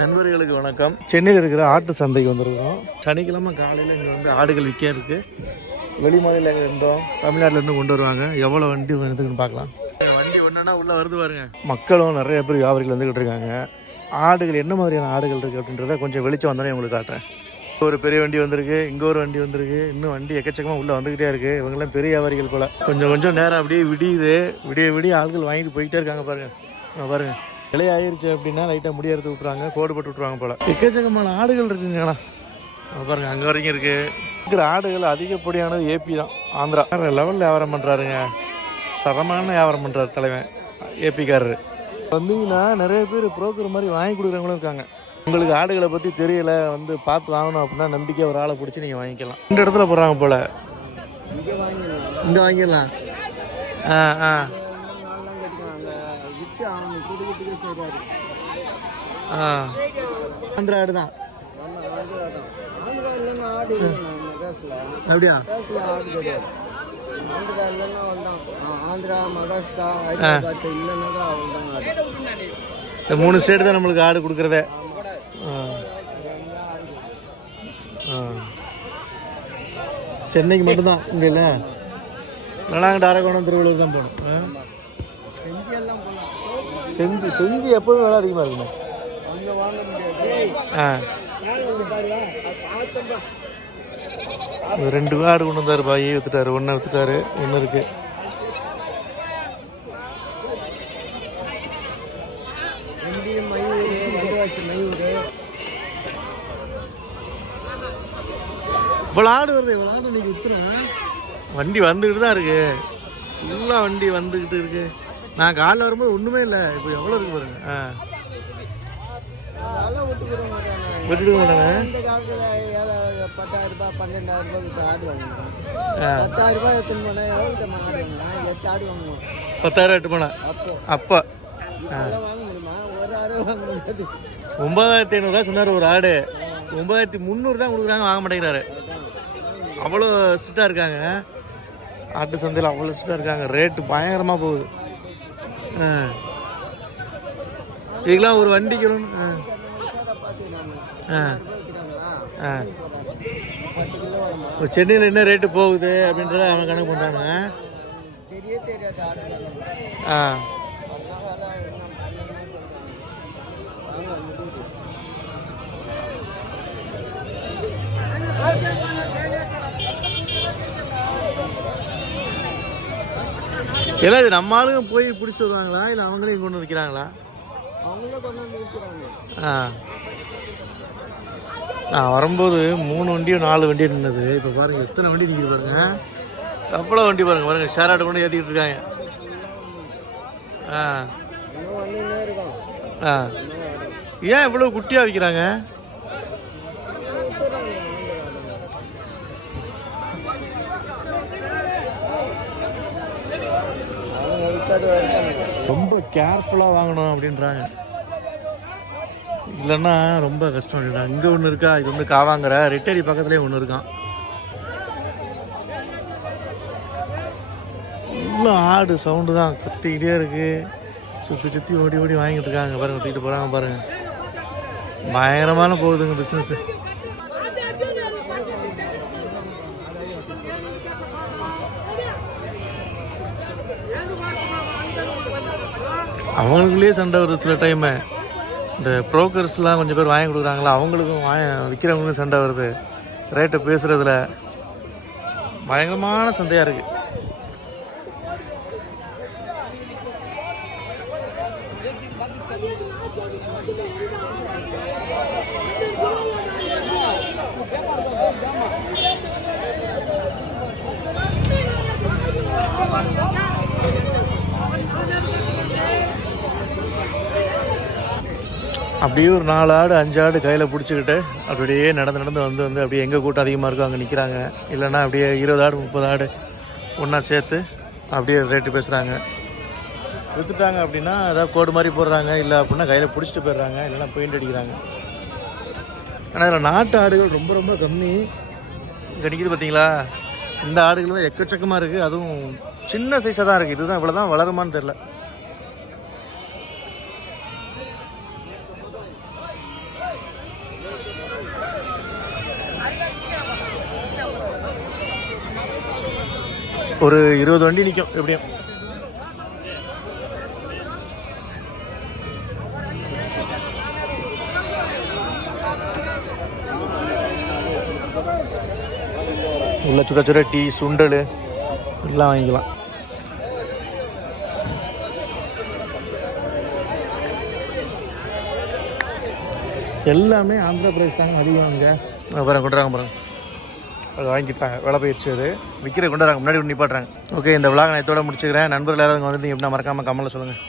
நண்பர்களுக்கு வணக்கம். சென்னையில் இருக்கிற ஆட்டு சந்தைக்கு வந்திருக்கிறோம். சனிக்கிழமை காலையில் இங்கே வந்து ஆடுகள் விற்க இருக்கு. வெளி மாநிலங்கள் இருந்தோம். தமிழ்நாட்டில் இருந்து கொண்டு வருவாங்க. எவ்வளோ வண்டி வருதுன்னு பார்க்கலாம். வண்டி ஒன்றுனா உள்ளே வருது பாருங்க. மக்களும் நிறைய பேர் வியாபாரிகள் வந்துக்கிட்டு இருக்காங்க. ஆடுகள் என்ன மாதிரியான ஆடுகள் இருக்குது அப்படின்றத கொஞ்சம் வெளிச்சம் வந்தோடனே உங்களுக்கு காட்டுறேன். ஒரு பெரிய வண்டி வந்திருக்கு இங்கே ஒரு வண்டி வந்திருக்கு. இன்னும் வண்டி எக்கச்சக்கமாக உள்ளே வந்துக்கிட்டே இருக்குது இவங்கெல்லாம் பெரிய வியாபாரிகள் போல். கொஞ்சம் கொஞ்சம் நேரம் அப்படியே விடியுது. விடிய விடிய ஆட்கள் வாங்கிட்டு போயிட்டே இருக்காங்க பாருங்க. இங்க விலை ஆயிருச்சு அப்படின்னா லைட்டாக முடியறது விட்றாங்க கோடு போட்டு விட்ருவாங்க போல். எக்கச்சக்கமான ஆடுகள் இருக்குங்கண்ணா. பாருங்க அங்கே வரைக்கும் இருக்கு. இருக்கிற ஆடுகள் அதிகப்படியானது ஏபி தான் ஆந்திரா. வேற லெவலில் வியாபாரம் பண்ணுறாருங்க சரமான வியாபாரம் பண்ணுறாரு தலைவன் ஏபிக்காரரு வந்தீங்கன்னா நிறைய பேர் புரோக்கர் மாதிரி வாங்கி கொடுக்குறவங்களும் இருக்காங்க. உங்களுக்கு ஆடுகளை பற்றி தெரியல வந்து பார்த்து வாங்கணும் அப்படின்னா நம்பிக்கை ஒரு ஆளை பிடிச்சி நீங்கள் வாங்கிக்கலாம். இந்த இடத்துல போடுறாங்க போல். இங்கே வாங்கிடலாம். ஆ ஆ. ஆ. ஆந்திரா ஆடு தான். அப்படியா? ஆந்திரா மகாராஷ்டிரா ஹைதராபாத் இல்லைன்னா அவ்வளோதான் இந்த மூணு ஸ்டேட் தான் நம்மளுக்கு ஆடு கொடுக்குறதே. சென்னைக்கு மட்டும்தான் இங்கே இல்லை நல்லாங்கிட்ட அரக்கோணம் திருவள்ளூர் தான் போகணும். ஆ? போகலாம். செஞ்சு செஞ்சு எப்போதும் விலை அதிகமாக இருக்குமே. ஆ. ரெண்டு ஆடு கொண்டு வந்தாரு பாய். வித்துட்டாரு. ஒன்று வித்துட்டாரு. ஒன்று இருக்கு. செஞ்சு மயூர் மதுராசி மயூர் இவ்வளோ ஆடு வருது. இவ்வளோ ஆடு இன்னைக்கு வித்துறேன் வண்டி வந்துக்கிட்டு தான் இருக்கு. ஃபுல்லாக வண்டி வந்துக்கிட்டு இருக்கு. நான் காலைல வரும்போது ஒன்றுமே இல்லை. இப்போ எவ்வளோ இருக்கு பாருங்க. ஆ. விட்டுட்டு மாட்டாங்க. பத்தாயிரம் ரூபாய் பன்னெண்டாயிரம் ரூபாய் ஆடு வாங்கிட்டோம் ஆ. பத்தாயிரம் ரூபாய் எத்தனை போனால் எவ்வளோ ஆடு வாங்கலாம் எட்டு ஆடு வாங்குவோம். பத்தாயிரம் எட்டு போனேன் அப்போ. வாங்க முடியுமா? ஒரு ஆடு வாங்க முடியாது. ஒன்பதாயிரத்தி ஐநூறுரூவா சொன்னார் ஒரு ஆடு. ஒன்பதாயிரத்தி முந்நூறு தான் கொடுக்குறாங்க வாங்க மாட்டேங்கிறாரு. அவ்வளோ ஸ்ட்ரிக்டாக இருக்காங்க. ஆட்டு சந்தையில் அவ்வளோ ஸ்ட்ரிக்டாக இருக்காங்க. ரேட்டு பயங்கரமாக போகுது. இதுக்கெல்லாம் ஒரு வண்டிக்கு ஆ. ஆ. சென்னையில் என்ன ரேட்டு போகுது அப்படின்றத அவன் கணக்கு பண்ணுறாங்க ஆ. எல்லாம் இது நம்ம ஆளுங்க போய் பிடிச்சி வருவாங்களா? இல்லை அவங்களே இங்கே கொண்டு வைக்கிறாங்களா? அவங்களே கொண்டு வந்து விற்கிறாங்க ஆ. நான் வரும்போது மூணு வண்டியோ நாலு வண்டியோ நின்னது. இப்போ பாருங்க எத்தனை வண்டி நிற்கிது பாருங்க. அவ்வளோ வண்டி பாருங்க பாருங்க ஷேர் ஆட்டோ கொண்டு ஏற்றிக்கிட்டு இருக்காங்க. ஆ. ஆ. ஏன் இவ்வளோ குட்டியாக விற்கிறாங்க ரொம்ப கேர்ஃபுல்லாக வாங்கணும் அப்படின்றாங்க. இல்லைன்னா ரொம்ப கஷ்டம் அப்படின்றாங்க. இங்கே ஒன்று இருக்கா? இது வந்து காவாங்கிற ரெட்டடி பக்கத்துலேயே ஒன்று இருக்கான். உள்ள ஆடு சவுண்டு தான். கத்திக்கிட்டே இருக்குது சுற்றி சுற்றி ஓடி ஓடி வாங்கிட்டு இருக்காங்க. பாருங்கள் தூக்கிட்டு போகிறாங்க பாருங்கள் பயங்கரமான போகுதுங்க பிஸ்னஸ்ஸு அவங்களுக்குள்ளேயே சண்டை வருது சில டைமு இந்த ப்ரோக்கர்ஸ்லாம் கொஞ்சம் பேர் வாங்கி கொடுக்குறாங்களா? அவங்களுக்கும் வாங்க விற்கிறவங்களுக்கும் சண்டை வருது. ரேட்டை பேசுகிறதுல பயங்கரமான சந்தையாக இருக்குது அப்படியே ஒரு நாலு ஆடு அஞ்சு ஆடு கையில் பிடிச்சிக்கிட்டு அப்படியே நடந்து நடந்து வந்து வந்து அப்படியே எங்கள் கூட்டம் அதிகமாக இருக்கும் அங்கே நிற்கிறாங்க இல்லைன்னா அப்படியே இருபது ஆடு முப்பது ஆடு ஒன்றா சேர்த்து அப்படியே ரேட்டு பேசுகிறாங்க விற்றுட்டாங்க அப்படின்னா ஏதாவது கோடு மாதிரி போடுறாங்க. இல்லை அப்படின்னா கையில் பிடிச்சிட்டு போயிடுறாங்க. இல்லைன்னா பெயிண்ட் அடிக்கிறாங்க. ஆனால் இதில் நாட்டு ஆடுகள் ரொம்ப ரொம்ப கம்மி. இங்கே நிற்கிது பார்த்தீங்களா இந்த ஆடுகளும் எக்கச்சக்கமாக இருக்குது அதுவும் சின்ன சைஸாக தான் இருக்குது இதுதான் இவ்வளோ தான் வளருமான்னு தெரில ஒரு இருபது வண்டி நிற்கும் எப்படியும். உள்ள சுட சுட டீ சுண்டல் எல்லாம் வாங்கிக்கலாம். எல்லாமே ஆந்திரா பிரதேஷ் தாங்க அதிகம் இங்கே. பாருங்க கொடுறாங்க பாருங்க. அது வாங்கிட்டாங்க விலை போயிடுச்சு அது. விற்கிற கொண்டு வராங்க. முன்னாடி நிப்பாட்டுறாங்க. ஓகே இந்த விழா நான் இதோட முடிச்சுக்கிறேன். நண்பர்கள் யாராவது இங்கே வந்து எப்படின்னா மறக்காமல் கமலில் சொல்லுங்கள்